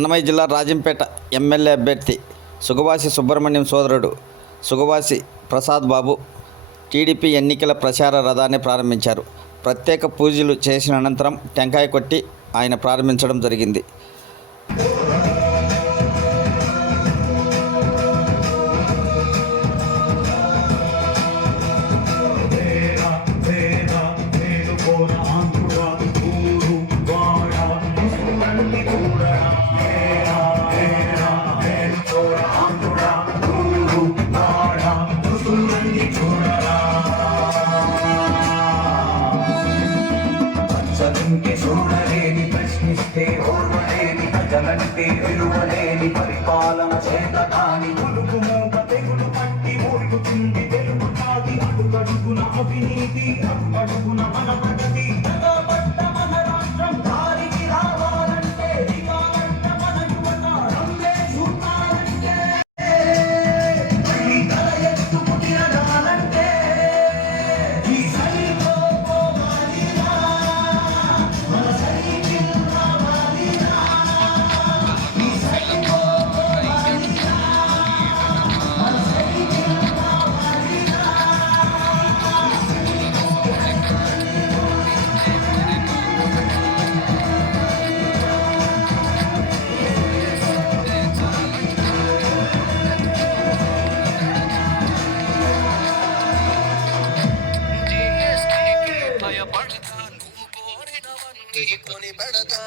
అన్నమయ్య జిల్లా రాజంపేట ఎమ్మెల్యే అభ్యర్థి సుగవాసి సుబ్రహ్మణ్యం సోదరుడు సుగవాసి ప్రసాద్ బాబు టీడీపీ ఎన్నికల ప్రచార రథాన్ని ప్రారంభించారు. ప్రత్యేక పూజలు చేసిన అనంతరం టెంకాయ కొట్టి ఆయన ప్రారంభించడం జరిగింది. చూడలేని ప్రశ్నిస్తే ఓర్వలేని ప్రజలంటే విలువలేని పరిపాలన చేత కాని కొడుకు మూట తెగులు పట్టి ఊరుగుతుంది తెలుగు జాతి అడుగడుగున అవినీతి అడుగున మన ప్రగతి పట్ట మన రాష్ట్రం దారికి రావాలంటే దిగాలంట మన యువత రంగే చూడాలంటే మళ్ళీ తల ఎత్తుకు తిరగాలంటే ఈ సైకో కొని పెడతా